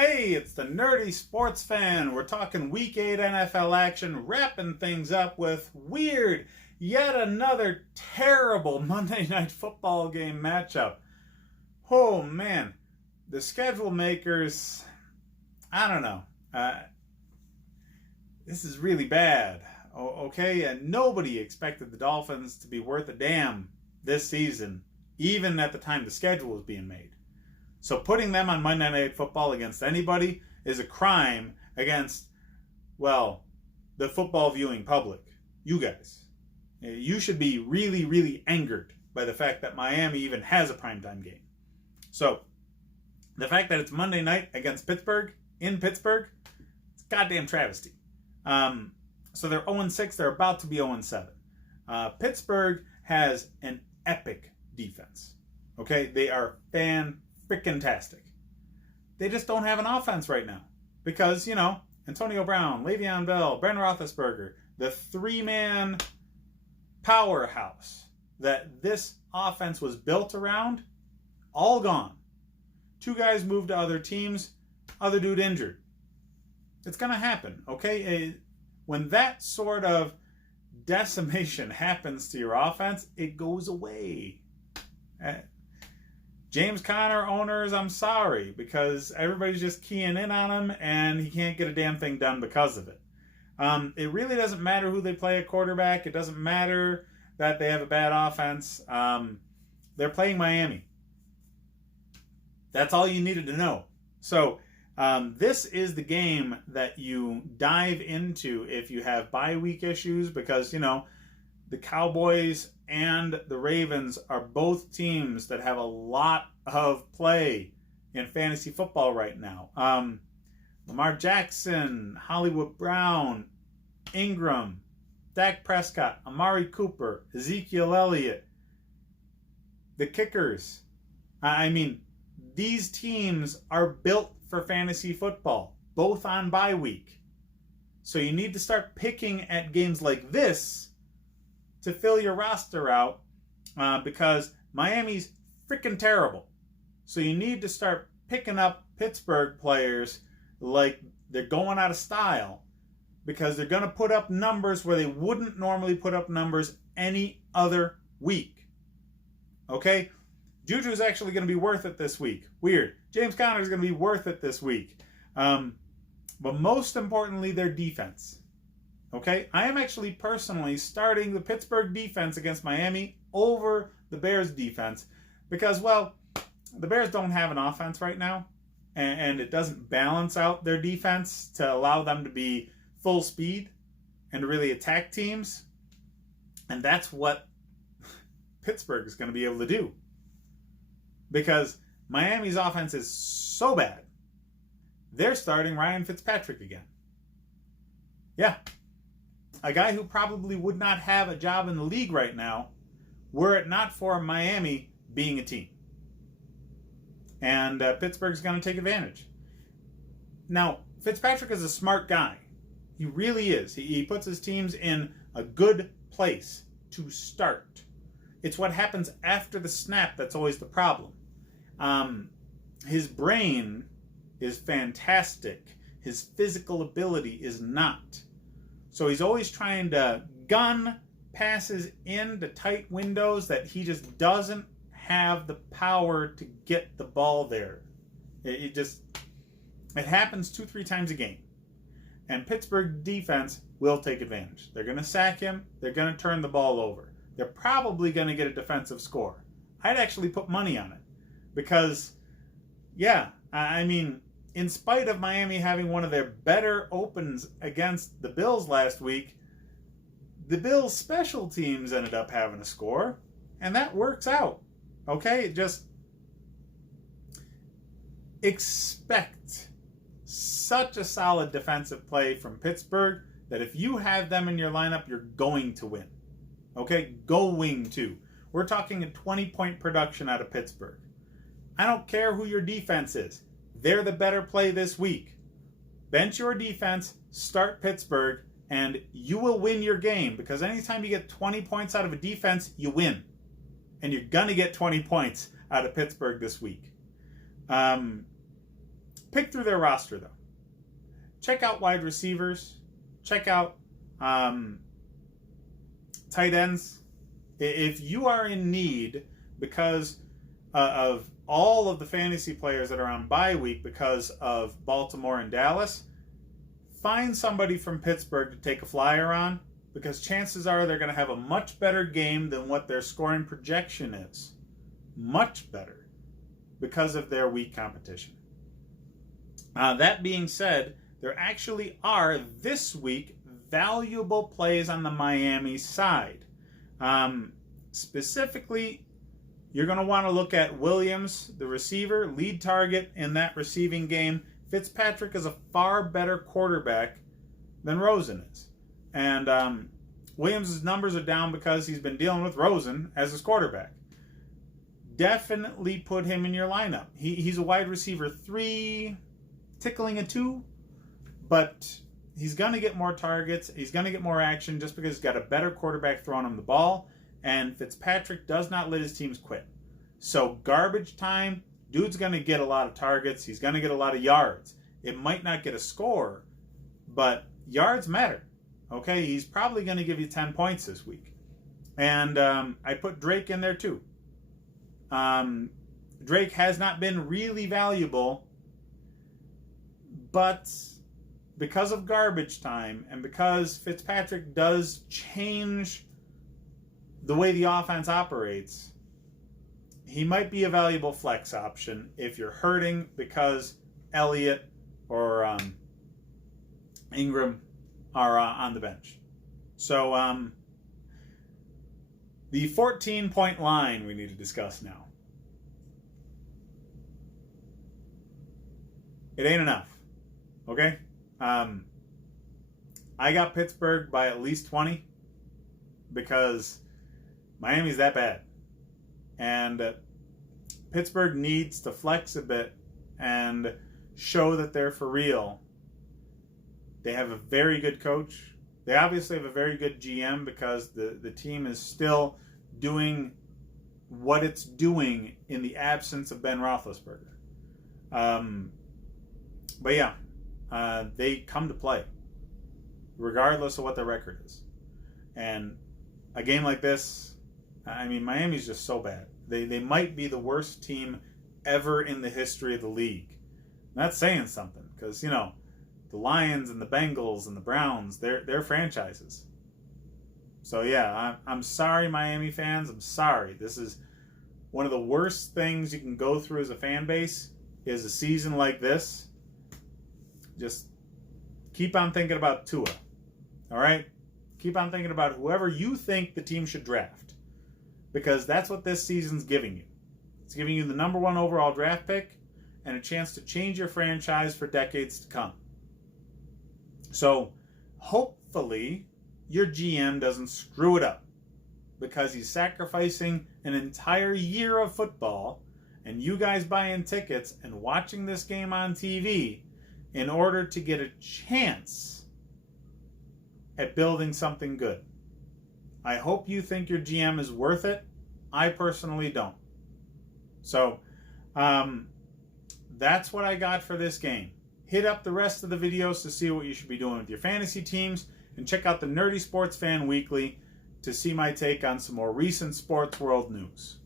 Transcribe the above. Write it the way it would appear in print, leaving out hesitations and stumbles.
Hey, it's the Nerdy Sports Fan. We're talking Week 8 NFL action, wrapping things up with weird, yet another terrible Monday Night Football game matchup. Oh man, the schedule makers, I don't know. This is really bad. Okay, and nobody expected the Dolphins to be worth a damn this season, even at the time the schedule was being made. So putting them on Monday Night Football against anybody is a crime against, well, the football viewing public. You guys. You should be really, really angered by the fact that Miami even has a primetime game. So, the fact that it's Monday night against Pittsburgh, in Pittsburgh, it's a goddamn travesty. So they're 0-6. They're about to be 0-7. Pittsburgh has an epic defense. Okay? They are freaking-tastic. They just don't have an offense right now. Because, Antonio Brown, Le'Veon Bell, Ben Roethlisberger, the three-man powerhouse that this offense was built around, all gone. Two guys moved to other teams, other dude injured. It's going to happen, okay? When that sort of decimation happens to your offense, it goes away. James Conner owners, I'm sorry, because everybody's just keying in on him and he can't get a damn thing done because of it. It really doesn't matter who they play at quarterback. It doesn't matter that they have a bad offense. They're playing Miami. That's all you needed to know. So this is the game that you dive into if you have bye week issues because, the Cowboys and the Ravens are both teams that have a lot of play in fantasy football right now. Lamar Jackson, Hollywood Brown, Ingram, Dak Prescott, Amari Cooper, Ezekiel Elliott, the kickers. These teams are built for fantasy football, both on bye week. So you need to start picking at games like this to fill your roster out because Miami's freaking terrible. So you need to start picking up Pittsburgh players like they're going out of style because they're going to put up numbers where they wouldn't normally put up numbers any other week. Okay? Juju's actually going to be worth it this week. Weird. James Conner is going to be worth it this week. But most importantly, their defense. Okay? I am actually personally starting the Pittsburgh defense against Miami over the Bears defense because, well, the Bears don't have an offense right now, and it doesn't balance out their defense to allow them to be full speed and to really attack teams. And that's what Pittsburgh is going to be able to do. Because Miami's offense is so bad, they're starting Ryan Fitzpatrick again. Yeah. A guy who probably would not have a job in the league right now were it not for Miami being a team. And Pittsburgh's going to take advantage. Now, Fitzpatrick is a smart guy. He really is. He puts his teams in a good place to start. It's what happens after the snap that's always the problem. His brain is fantastic. His physical ability is not. So he's always trying to gun passes into tight windows that he just doesn't have the power to get the ball there. It happens 2-3 times a game. And Pittsburgh defense will take advantage. They're going to sack him. They're going to turn the ball over. They're probably going to get a defensive score. I'd actually put money on it. Because, in spite of Miami having one of their better opens against the Bills last week, the Bills' special teams ended up having a score, and that works out. Okay? Just expect such a solid defensive play from Pittsburgh that if you have them in your lineup, you're going to win. Okay? Going to. We're talking a 20-point production out of Pittsburgh. I don't care who your defense is. They're the better play this week. Bench your defense, start Pittsburgh, and you will win your game because anytime you get 20 points out of a defense, you win. And you're going to get 20 points out of Pittsburgh this week. pick through their roster, though. Check out wide receivers. Check out tight ends. If you are in need because of all of the fantasy players that are on bye week because of Baltimore and Dallas, find somebody from Pittsburgh to take a flyer on, because chances are they're going to have a much better game than what their scoring projection is. Much better because of their weak competition. That being said, there actually are this week valuable plays on the Miami side. Specifically, you're going to want to look at Williams, the receiver, lead target in that receiving game. Fitzpatrick is a far better quarterback than Rosen is. And Williams' numbers are down because he's been dealing with Rosen as his quarterback. Definitely put him in your lineup. He's a wide receiver 3, tickling a 2, but he's going to get more targets. He's going to get more action just because he's got a better quarterback throwing him the ball. And Fitzpatrick does not let his teams quit. So garbage time, dude's going to get a lot of targets. He's going to get a lot of yards. It might not get a score, but yards matter. Okay, he's probably going to give you 10 points this week. And I put Drake in there too. Drake has not been really valuable, but because of garbage time and because Fitzpatrick does change the way the offense operates, he might be a valuable flex option if you're hurting because Elliott or Ingram are on the bench. So the 14-point line we need to discuss now. It ain't enough, okay? I got Pittsburgh by at least 20 because Miami's that bad. And Pittsburgh needs to flex a bit and show that they're for real. They have a very good coach. They obviously have a very good GM because the team is still doing what it's doing in the absence of Ben Roethlisberger. But yeah, they come to play regardless of what their record is. And a game like this, I mean, Miami's just so bad. They might be the worst team ever in the history of the league. That's saying something because, you know, the Lions and the Bengals and the Browns, they're franchises. So yeah, I'm sorry, Miami fans. I'm sorry. This is one of the worst things you can go through as a fan base is a season like this. Just keep on thinking about Tua. All right? Keep on thinking about whoever you think the team should draft. Because that's what this season's giving you. It's giving you the number 1 overall draft pick and a chance to change your franchise for decades to come. So, hopefully, your GM doesn't screw it up because he's sacrificing an entire year of football and you guys buying tickets and watching this game on TV in order to get a chance at building something good. I hope you think your GM is worth it. I personally don't. So, that's what I got for this game. Hit up the rest of the videos to see what you should be doing with your fantasy teams, and check out the Nerdy Sports Fan Weekly to see my take on some more recent sports world news.